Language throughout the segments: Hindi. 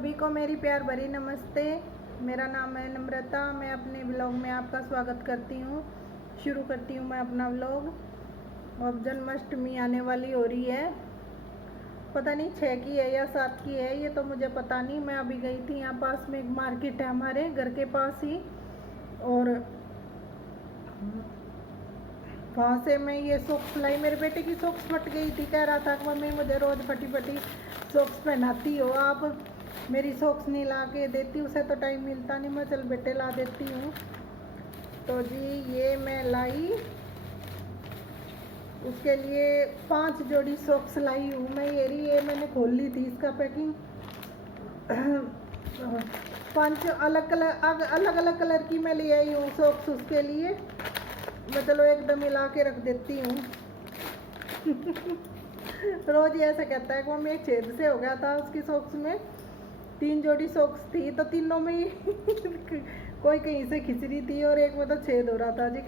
सभी को मेरी प्यार भरी नमस्ते। मेरा नाम है नम्रता। मैं अपने ब्लॉग में आपका स्वागत करती हूँ। शुरू करती हूँ मैं अपना ब्लॉग। अब जन्माष्टमी आने वाली हो रही है, पता नहीं 6 की है या 7 की है, ये तो मुझे पता नहीं। मैं अभी गई थी, यहाँ पास में एक मार्केट है हमारे घर के पास ही, और वहाँ से मैं ये सॉक्स लाई। मेरे बेटे की सॉक्स फट गई थी, कह रहा था कि मम्मी मुझे रोज़ फटी फटी सॉक्स पहनाती हो आप, मेरी सॉक्स नहीं ला के देती। उसे तो टाइम मिलता नहीं, मैं चल बेटे ला देती हूँ। तो जी ये मैं लाई, उसके लिए 5 जोड़ी सॉक्स लाई हूँ मैं। ये मैंने खोल ली थी इसका पैकिंग। 5 अलग अलग कलर की मैं ले आई हूँ सॉक्स उसके लिए। मैं चलो एकदम मिला के रख देती हूँ। रोज ही ऐसा कहता है कि मम्मी एक छेद से हो गया था उसकी सॉक्स में। 3 जोड़ी सॉक्स थी तो तीनों में ही कोई कहीं से खिंच रही थी और एक में तो छेद हो रहा था। जी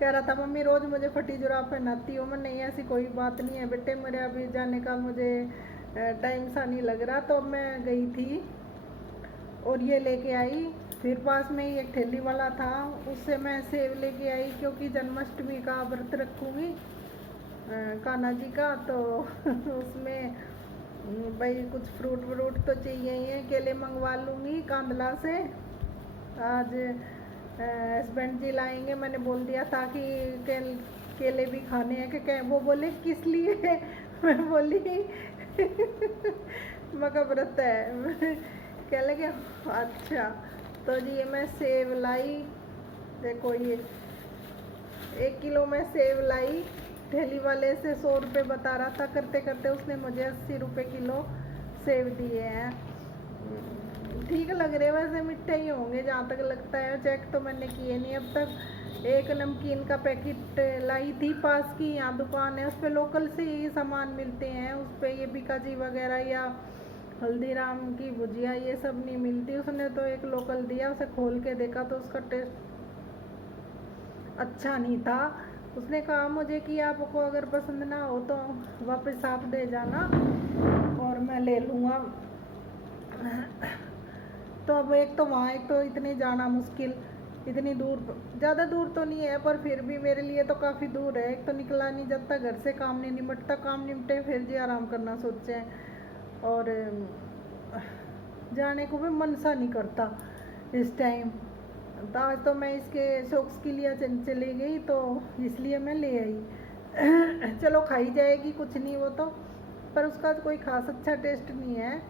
कह रहा था मम्मी रोज मुझे फटी जुराब पहनाती हो। मैं नहीं, ऐसी कोई बात नहीं है बेटे, मेरे अभी जाने का मुझे टाइम सा नहीं लग रहा। तो मैं गई थी और ये लेके आई। फिर पास में ही एक ठेली वाला था, उससे मैं सेब लेके आई, क्योंकि जन्माष्टमी का व्रत रखूँगी कान्हा जी का। तो उसमें भाई कुछ फ्रूट व्रूट तो चाहिए ही है। केले मंगवा लूँगी कांदला से, आज हस्बैंड जी लाएंगे। मैंने बोल दिया था कि केले भी खाने हैं कि वो बोले किस लिए। मैं बोली मगर व्रत है। कह लगे अच्छा। तो जी ये मैं सेब लाई, देखो ये 1 किलो में सेब लाई। ठेली वाले से 100 रुपये बता रहा था, करते करते उसने मुझे 80 रुपये किलो सेब दिए हैं। ठीक लग रहे, वैसे मीठे ही होंगे जहाँ तक लगता है, चेक तो मैंने किए नहीं अब तक। एक नमकीन का पैकेट लाई थी, पास की यहाँ दुकान है, उस पर लोकल से ही सामान मिलते हैं। उस पर ये बीकाजी वगैरह या हल्दीराम की भुजिया ये सब नहीं मिलती। उसने तो एक लोकल दिया, उसे खोल के देखा तो उसका टेस्ट अच्छा नहीं था। उसने कहा मुझे कि आपको अगर पसंद ना हो तो वापस आप दे जाना और मैं ले लूँगा। तो अब एक तो वहाँ, एक तो इतने जाना मुश्किल, इतनी दूर, ज़्यादा दूर तो नहीं है पर फिर भी मेरे लिए तो काफ़ी दूर है। एक तो निकला नहीं जाता घर से, काम नहीं निपटता, काम निपटे फिर जी आराम करना सोचें, और जाने को भी मन सा नहीं करता इस टाइम। तो आज तो मैं इसके शौक्स के लिए चली गई, तो इसलिए मैं ले आई। चलो खाई जाएगी, कुछ नहीं वो तो, पर उसका कोई खास अच्छा टेस्ट नहीं है।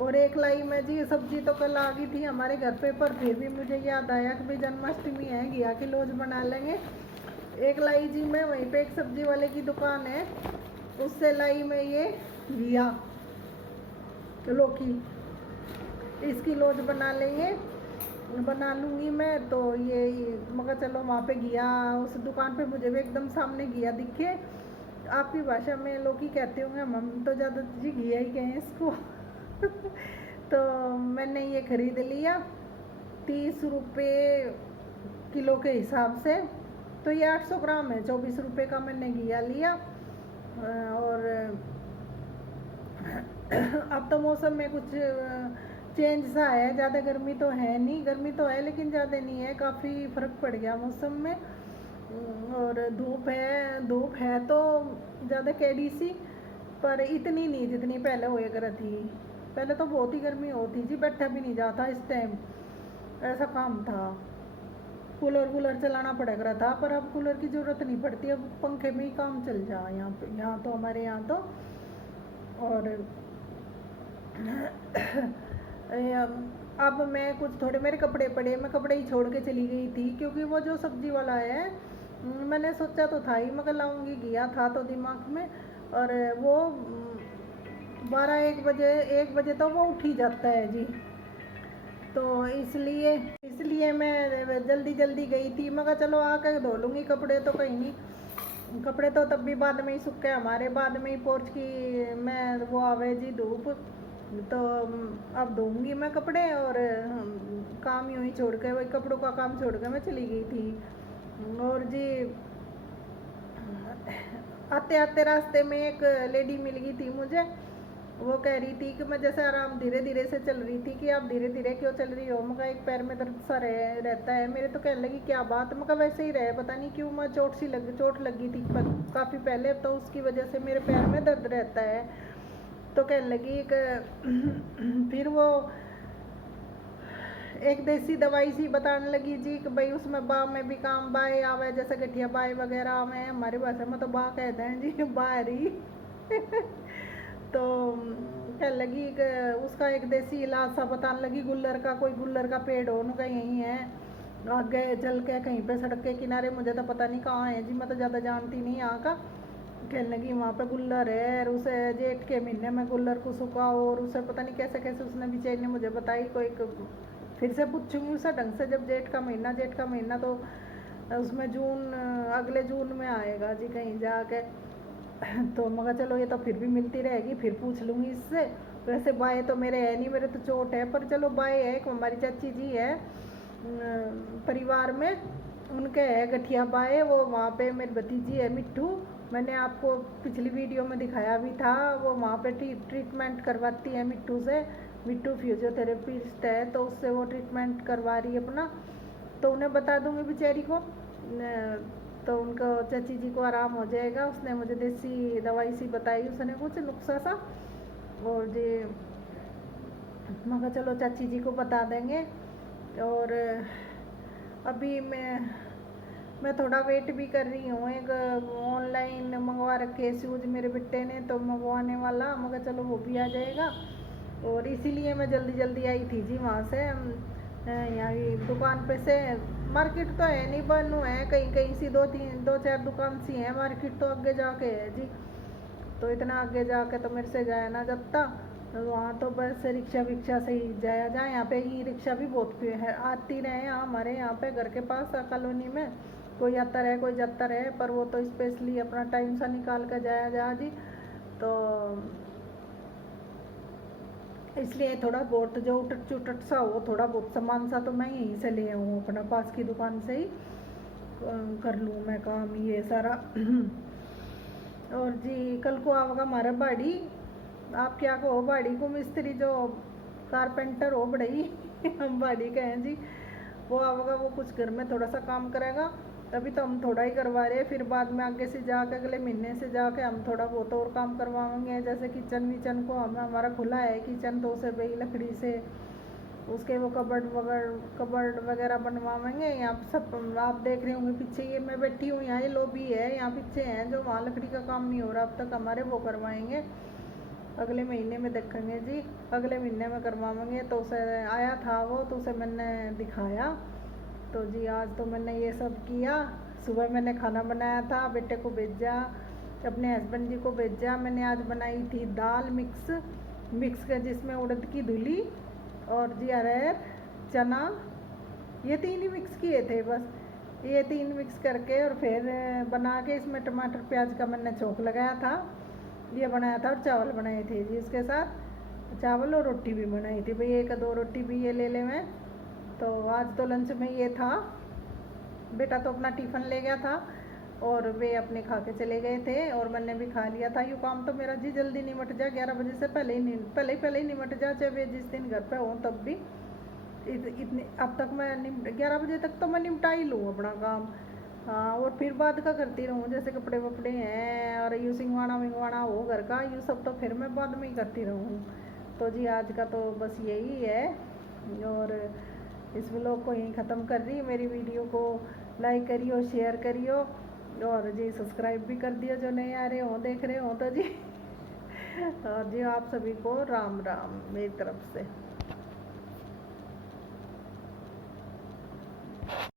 और एक लाई मैं जी सब्जी, तो कल आ गई थी हमारे घर पे, पर फिर भी मुझे याद आया कि भाई जन्माष्टमी है, घिया की लोज बना लेंगे। एक लाई जी मैं वहीं पे एक सब्जी वाले की दुकान है, उससे लाई मैं ये घिया लौकी, इसकी लोज बना लूँगी मैं। तो ये मगर चलो वहाँ पे घिया, उस दुकान पे मुझे भी एकदम सामने घिया दिखे। आपकी भाषा में लौकी कहते होंगे, हम तो ज़्यादा जी घिया ही कहें इसको। तो मैंने ये ख़रीद लिया 30 रुपये किलो के हिसाब से। तो ये 800 ग्राम है, 24 रुपये का मैंने घिया लिया। और अब तो मौसम में कुछ चेंज सा है, ज़्यादा गर्मी तो है नहीं, गर्मी तो है लेकिन ज़्यादा नहीं है, काफ़ी फ़र्क पड़ गया मौसम में। और धूप है तो ज़्यादा कैडी सी, पर इतनी नहीं जितनी पहले हुआ कर थी। पहले तो बहुत ही गर्मी होती जी, बैठा भी नहीं जाता इस टाइम, ऐसा काम था। कूलर चलाना पड़ रहा था, पर अब कूलर की ज़रूरत नहीं पड़ती, अब पंखे में ही काम चल जा यहाँ पे, यहाँ तो हमारे यहाँ तो। और अब मैं कुछ थोड़े मेरे कपड़े पड़े, मैं कपड़े ही छोड़ के चली गई थी, क्योंकि वो जो सब्जी वाला है, मैंने सोचा तो था ही मगर लाऊंगी, गया था तो दिमाग में। और वो 1 बजे तो वो उठ ही जाता है जी। तो इसलिए मैं जल्दी गई थी, मगर चलो आकर धो लूँगी कपड़े, तो कहीं नहीं, कपड़े तो तब भी बाद में ही सूखे हमारे, बाद में ही पोंछ की मैं वो आवे जी धूप। तो अब धोऊंगी मैं कपड़े, और काम यूँ ही छोड़ के, वही कपड़ों का काम छोड़ के मैं चली गई थी। और जी आते आते रास्ते में एक लेडी मिल गई थी मुझे, वो कह रही थी कि मैं जैसे आराम धीरे धीरे से चल रही थी कि आप धीरे धीरे क्यों चल रही हो। मगर एक पैर में दर्द सा रहता है मेरे। तो कहने लगी क्या बात। मगर वैसे ही रहे, पता नहीं क्यों, मैं चोट लगी थी काफ़ी पहले, तो उसकी वजह से मेरे पैर में दर्द रहता है। तो कहने लगी कि फिर वो एक देसी दवाई सी बताने लगी जी कि भाई उसमें बा में भी काम बाय आवे, जैसे गठिया बाय वगैरह में, हमारी भाषा में तो बा कहते हैं जी, बाहरी। तो कहने लगी कि उसका एक देसी इलाज सा बताने लगी, गुल्लर का, कोई गुल्लर का पेड़ हो उनका यहीं है आगे चल के कहीं पे सड़क के किनारे, मुझे तो पता नहीं कहाँ है जी, मैं तो ज़्यादा जानती नहीं यहाँ का। कहने लगी वहाँ पे गुल्लर है, और उसे जेठ के महीने में गुल्लर को सुखाओ, और उसे पता नहीं कैसे कैसे उसने बेचारी ने मुझे बताई। कोई फिर से पूछूंगी उसे ढंग से, जब जेठ का महीना तो उसमें जून, अगले जून में आएगा जी कहीं जाके। तो मगर चलो ये तो फिर भी मिलती रहेगी, फिर पूछ लूँगी इससे। वैसे बाय तो मेरे है नहीं, मेरे तो चोट है, पर चलो बाय है, एक हमारी चाची जी है परिवार में, उनके है गठिया बाय, वो वहाँ पे मेरी भतीजी है मिट्ठू, मैंने आपको पिछली वीडियो में दिखाया भी था, वो वहाँ पे ट्रीटमेंट करवाती है मिट्ठू से। मिट्टू फिजियोथेरेपिस्ट है, तो उससे वो ट्रीटमेंट करवा रही है अपना। तो उन्हें बता दूंगी बेचारी को, तो उनको चाची जी को आराम हो जाएगा। उसने मुझे देसी दवाई सी बताई, उसने कुछ नुस्खा सा, और जी मगर चलो चाची जी को बता देंगे। और अभी मैं थोड़ा वेट भी कर रही हूँ, एक ऑनलाइन मंगवा रखे शूज़ मेरे बेटे ने, तो मंगवाने वाला, मगर चलो वो भी आ जाएगा। और इसीलिए मैं जल्दी जल्दी आई थी जी वहाँ से, यहाँ की दुकान पे से। मार्केट तो है नहीं, बनू है कहीं कहीं सी, दो चार दुकान सी है, मार्केट तो आगे जाके है जी। तो इतना आगे जाके तो मेरे से जाया ना जाता, वहाँ तो बस रिक्शा विक्शा से ही जाया जाए। यहाँ पे ई रिक्शा भी बहुत है, आती रहे यहाँ हमारे यहाँ पे घर के पास कॉलोनी में, कोई आता रहे कोई जाता रहे, पर वो तो स्पेशली अपना टाइम सा निकाल कर जाया जा जी। तो इसलिए थोड़ा बहुत जो उटट चुटट सा हो, थोड़ा बहुत सामान सा तो मैं यहीं से ले आऊँ, अपना पास की दुकान से ही कर लूँ मैं काम ये सारा। और जी कल को आवेगा हमारा बाड़ी, आप क्या कहो बाड़ी को, मिस्त्री जो कारपेंटर हो बड़ई हम बाड़ी कहें जी, वो आवेगा, वो कुछ घर में थोड़ा सा काम करेगा। तभी तो हम थोड़ा ही करवा रहे हैं, फिर बाद में आगे से जाके अगले महीने से जाके हम थोड़ा बहुत और काम करवाएंगे। जैसे किचन विचन को हमारा खुला है किचन, तो उसे भाई लकड़ी से उसके वो कबर्ड वगैरह बनवाएंगे। यहाँ सब आप देख रहे होंगे पीछे, ये मैं बैठी हूँ यहाँ, ये लॉबी है, यहाँ पीछे हैं जो वहाँ लकड़ी का काम नहीं हो रहा अब तक हमारे, वो करवाएंगे अगले महीने में, देखेंगे जी अगले महीने में करवाएंगे। तो उसे आया था वो, तो उसे मैंने दिखाया। तो जी आज तो मैंने ये सब किया। सुबह मैंने खाना बनाया था, बेटे को भेजा, अपने हस्बैंड जी को भेजा। मैंने आज बनाई थी दाल मिक्स का, जिसमें उड़द की धुली और जी अरहर चना, ये तीन ही मिक्स किए थे बस, ये तीन मिक्स करके, और फिर बना के इसमें टमाटर प्याज का मैंने चौक लगाया था, ये बनाया था। और चावल बनाए थे जी इसके साथ, चावल और रोटी भी बनाई थी भाई, एक दो रोटी भी ये ले मैं। तो आज तो लंच में ये था। बेटा तो अपना टिफ़िन ले गया था और वे अपने खा के चले गए थे, और मैंने भी खा लिया था। यूँ काम तो मेरा जी जल्दी निमट जा, 11 बजे से पहले ही निमट जा, चाहे वे जिस दिन घर पे हों तब भी। इतने अब तक मैं 11 बजे तक तो मैं निपटा ही लूँ अपना काम। हाँ, और फिर बाद का करती रहूँ, जैसे कपड़े वपड़े हैं और यूँ सिंगवाना विंगवाना हो घर का, यूँ सब तो फिर मैं बाद में ही करती रहूँ। तो जी आज का तो बस यही है, और इस व्लॉग को यहीं ख़त्म कर रही। मेरी वीडियो को लाइक करियो, शेयर करियो, और जी सब्सक्राइब भी कर दियो जो नए आ रहे हो, देख रहे हो तो जी। और जी आप सभी को राम राम मेरी तरफ से।